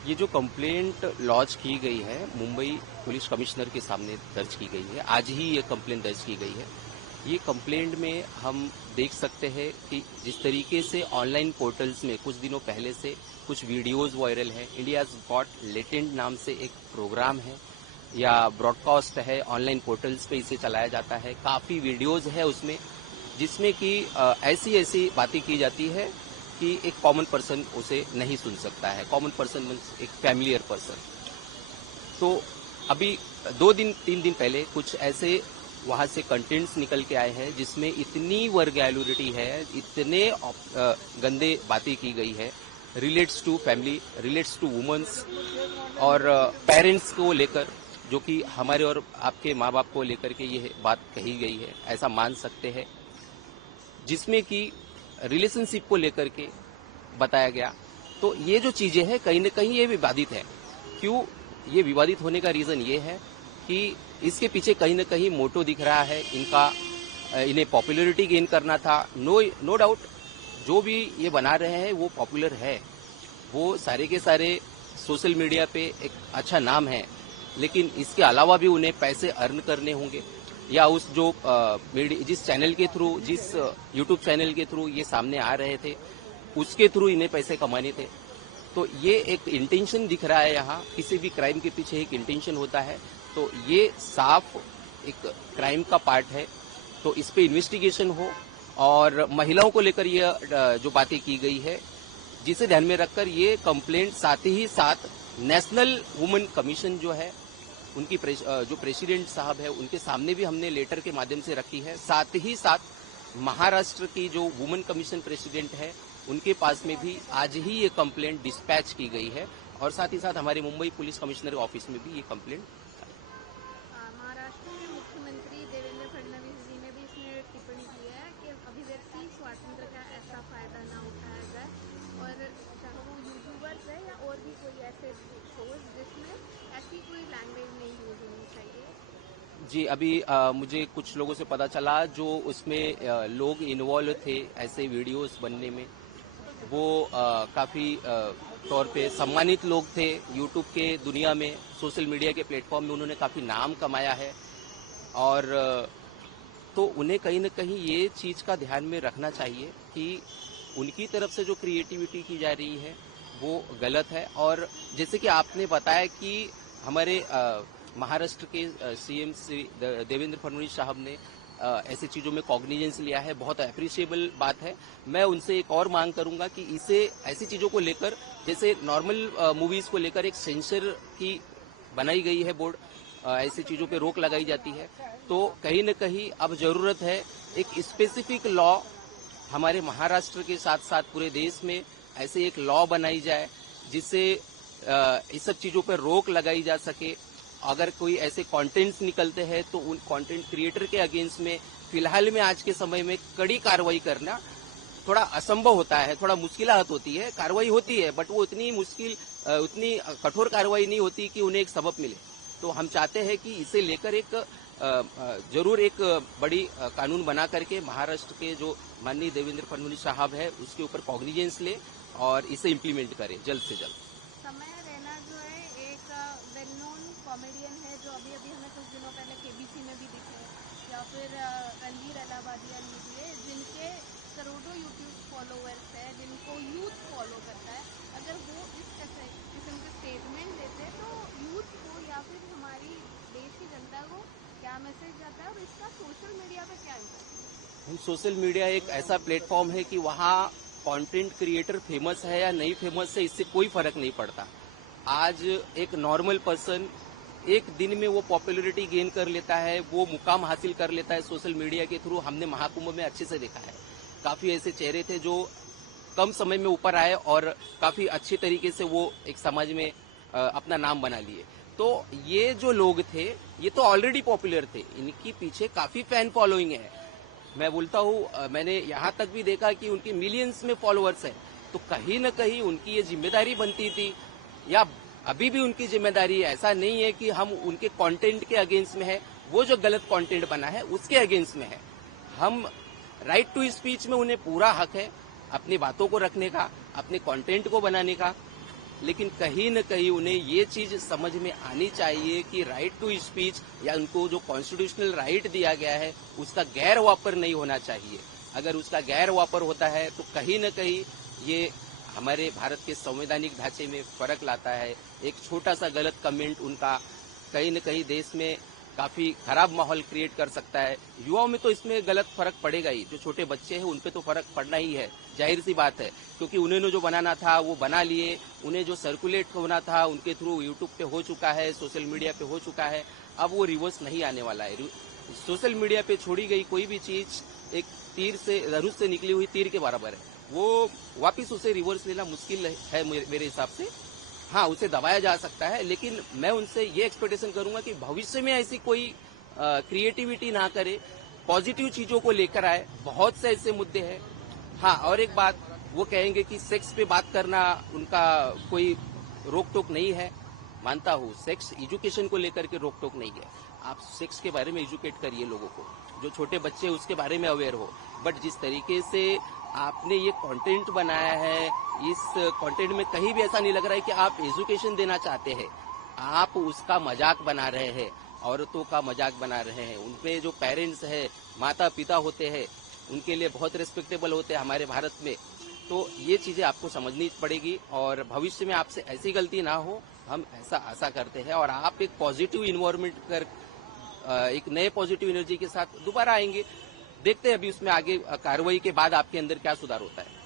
ये जो complaint launch की गई है मुंबई पुलिस कमिश्नर के सामने दर्ज की गई है, आज ही ये कंप्लेंट दर्ज की गई है। ये कंप्लेंट में हम देख सकते हैं कि जिस तरीके से ऑनलाइन पोर्टल्स में कुछ दिनों पहले से कुछ वीडियोस वायरल है, इंडियाज गॉट लेटेंट नाम से एक प्रोग्राम है या ब्रॉडकास्ट है, ऑनलाइन पोर्टल्स पे इसे चलाया जाता है। काफ़ी वीडियोज है उसमें जिसमें कि ऐसी ऐसी बातें की जाती है कि एक कॉमन पर्सन उसे नहीं सुन सकता है। कॉमन पर्सन मीन्स एक फैमिलियर पर्सन। तो अभी 2-3 दिन पहले कुछ ऐसे वहां से कंटेंट्स निकल के आए हैं जिसमें इतनी वर्गैलिटी है, इतने गंदे बातें की गई है, relates to family, relates to women's और पेरेंट्स को लेकर, जो कि हमारे और आपके माँ बाप को लेकर के ये बात कही गई है, ऐसा मान सकते हैं। जिसमें कि रिलेशनशिप को लेकर के बताया गया। तो ये जो चीजें हैं कहीं न कहीं ये विवादित है। क्यों ये विवादित होने का रीजन ये है कि इसके पीछे कहीं न कहीं मोटो दिख रहा है इनका, इन्हें पॉपुलैरिटी गेन करना था। नो डाउट जो भी ये बना रहे हैं वो पॉपुलर है, वो सारे के सारे सोशल मीडिया पे एक अच्छा नाम है, लेकिन इसके अलावा भी उन्हें पैसे अर्न करने होंगे या उस जो जिस चैनल के थ्रू, जिस यूट्यूब चैनल के थ्रू ये सामने आ रहे थे उसके थ्रू इन्हें पैसे कमाने थे। तो ये एक इंटेंशन दिख रहा है यहाँ, किसी भी क्राइम के पीछे एक इंटेंशन होता है। तो ये साफ एक क्राइम का पार्ट है। तो इस पे इन्वेस्टिगेशन हो और महिलाओं को लेकर ये जो बातें की गई है जिसे ध्यान में रखकर ये कंप्लेंट साथ ही साथ नेशनल वुमेन कमीशन जो है उनकी जो प्रेसिडेंट साहब है उनके सामने भी हमने लेटर के माध्यम से रखी है। साथ ही साथ महाराष्ट्र की जो वुमेन कमीशन प्रेसिडेंट है उनके पास में भी आज ही ये कंप्लेंट डिस्पैच की गई है और साथ ही साथ हमारे मुंबई पुलिस कमिश्नर ऑफिस में भी ये कंप्लेंट। महाराष्ट्र के मुख्यमंत्री देवेंद्र फडणवीस जी ने भी इसमें टिप्पणी की है कि अभिव्यक्ति स्वातंत्र का ऐसा फायदा ना उठाया जाए, और चाहे वो यूट्यूबर्स है या और भी कोई ऐसे शोज जिसमें ऐसी कोई लैंग्वेज नहीं यूज होनी चाहिए। जी, अभी मुझे कुछ लोगों से पता चला जो उसमें लोग इन्वॉल्व थे ऐसे वीडियोस बनने में, वो काफी तौर पे सम्मानित लोग थे यूट्यूब के दुनिया में, सोशल मीडिया के प्लेटफॉर्म में उन्होंने काफी नाम कमाया है। और तो उन्हें कहीं न कहीं ये चीज का ध्यान में रखना चाहिए कि उनकी तरफ से जो क्रिएटिविटी की जा रही है वो गलत है। और जैसे कि आपने बताया कि हमारे महाराष्ट्र के सीएम श्री देवेंद्र फडणवीस साहब ने ऐसी चीजों में कॉग्निजेंस लिया है, बहुत अप्रिशिएबल बात है। मैं उनसे एक और मांग करूंगा कि इसे ऐसी चीजों को लेकर, जैसे नॉर्मल मूवीज को लेकर एक सेंसर की बनाई गई है बोर्ड, ऐसी चीजों पे रोक लगाई जाती है, तो कहीं न कहीं अब जरूरत है एक स्पेसिफिक लॉ हमारे महाराष्ट्र के साथ साथ पूरे देश में ऐसे एक लॉ बनाई जाए जिससे इस सब चीजों पर रोक लगाई जा सके। अगर कोई ऐसे कंटेंट्स निकलते हैं तो उन कंटेंट क्रिएटर के अगेंस्ट में फिलहाल में आज के समय में कड़ी कार्रवाई करना थोड़ा असंभव होता है, थोड़ा मुश्किलात होती है। कार्रवाई होती है बट वो उतनी कठोर कार्रवाई नहीं होती कि उन्हें एक सबक मिले। तो हम चाहते हैं कि इसे लेकर एक जरूर एक बड़ी कानून बना करके महाराष्ट्र के जो माननीय देवेंद्र फडणवीस साहब है उसके ऊपर कॉग्निजेंस ले और इसे इम्प्लीमेंट करें जल्द से जल्द। समय रैना जो है एक वेल नोन कॉमेडियन है जो अभी अभी हमें कुछ दिनों पहले केबीसी में भी दिखे, या फिर रणवीर अलाहाबादिया लीजिए जिनके करोड़ों यूट्यूब फॉलोअर्स है, जिनको यूथ फॉलो करता है। अगर वो इस किस्म के स्टेटमेंट देते तो यूथ को या फिर हमारी देश की जनता को क्या मैसेज जाता है और इसका सोशल मीडिया पे क्या इम्पैक्ट? सोशल मीडिया एक ऐसा प्लेटफॉर्म है कि वहाँ कंटेंट क्रिएटर फेमस है या नहीं फेमस है इससे कोई फर्क नहीं पड़ता। आज एक नॉर्मल पर्सन एक दिन में वो पॉपुलैरिटी गेन कर लेता है, वो मुकाम हासिल कर लेता है सोशल मीडिया के थ्रू। हमने महाकुंभ में अच्छे से देखा है, काफी ऐसे चेहरे थे जो कम समय में ऊपर आए और काफी अच्छे तरीके से वो एक समाज में अपना नाम बना लिए। तो ये जो लोग थे ये तो ऑलरेडी पॉपुलर थे, इनके पीछे काफी फैन फॉलोइंग है। मैं बोलता हूँ मैंने यहाँ तक भी देखा कि उनके मिलियंस में फॉलोअर्स हैं। तो कहीं न कहीं उनकी ये जिम्मेदारी बनती थी या अभी भी उनकी जिम्मेदारी है। ऐसा नहीं है कि हम उनके कंटेंट के अगेंस्ट में है, वो जो गलत कंटेंट बना है उसके अगेंस्ट में है। हम राइट टू स्पीच में उन्हें पूरा हक है अपनी बातों को रखने का, अपने कंटेंट को बनाने का। लेकिन कहीं न कहीं उन्हें ये चीज समझ में आनी चाहिए कि राइट टू स्पीच या उनको जो कॉन्स्टिट्यूशनल राइट दिया गया है उसका गैर वापर नहीं होना चाहिए। अगर उसका गैर वापर होता है तो कहीं न कहीं ये हमारे भारत के संवैधानिक ढांचे में फर्क लाता है। एक छोटा सा गलत कमेंट उनका कहीं न कहीं देश में काफी खराब माहौल क्रिएट कर सकता है। युवाओं में तो इसमें गलत फर्क पड़ेगा ही, जो छोटे बच्चे हैं उन पे तो फर्क पड़ना ही है, जाहिर सी बात है, क्योंकि उन्होंने जो बनाना था वो बना लिए, उन्हें जो सर्कुलेट होना था उनके थ्रू यूट्यूब पे हो चुका है, सोशल मीडिया पे हो चुका है, अब वो रिवर्स नहीं आने वाला है। सोशल मीडिया पे छोड़ी गई कोई भी चीज एक तीर से धनुष से निकली हुई तीर के बराबर है, वो वापिस उसे रिवर्स लेना मुश्किल है मेरे हिसाब से। हाँ, उसे दबाया जा सकता है, लेकिन मैं उनसे ये एक्सपेक्टेशन करूंगा कि भविष्य में ऐसी कोई क्रिएटिविटी ना करे, पॉजिटिव चीजों को लेकर आए। बहुत से ऐसे मुद्दे हैं। हाँ, और एक बात, वो कहेंगे कि सेक्स पे बात करना उनका कोई रोक टोक नहीं है, मानता हूँ, सेक्स एजुकेशन को लेकर के रोक टोक नहीं है। आप सेक्स के बारे में एजुकेट करिए लोगों को, जो छोटे बच्चे उसके बारे में अवेयर हो। बट जिस तरीके से आपने ये कंटेंट बनाया है, इस कंटेंट में कहीं भी ऐसा नहीं लग रहा है कि आप एजुकेशन देना चाहते हैं, आप उसका मजाक बना रहे हैं, औरतों का मजाक बना रहे हैं। उनपे जो पेरेंट्स है, माता पिता होते हैं, उनके लिए बहुत रिस्पेक्टेबल होते हैं हमारे भारत में। तो ये चीजें आपको समझनी पड़ेगी और भविष्य में आपसे ऐसी गलती ना हो, हम ऐसा आशा करते हैं। और आप एक पॉजिटिव इन्वायरमेंट कर एक नए पॉजिटिव एनर्जी के साथ दोबारा आएंगे। देखते हैं अभी उसमें आगे कार्रवाई के बाद आपके अंदर क्या सुधार होता है।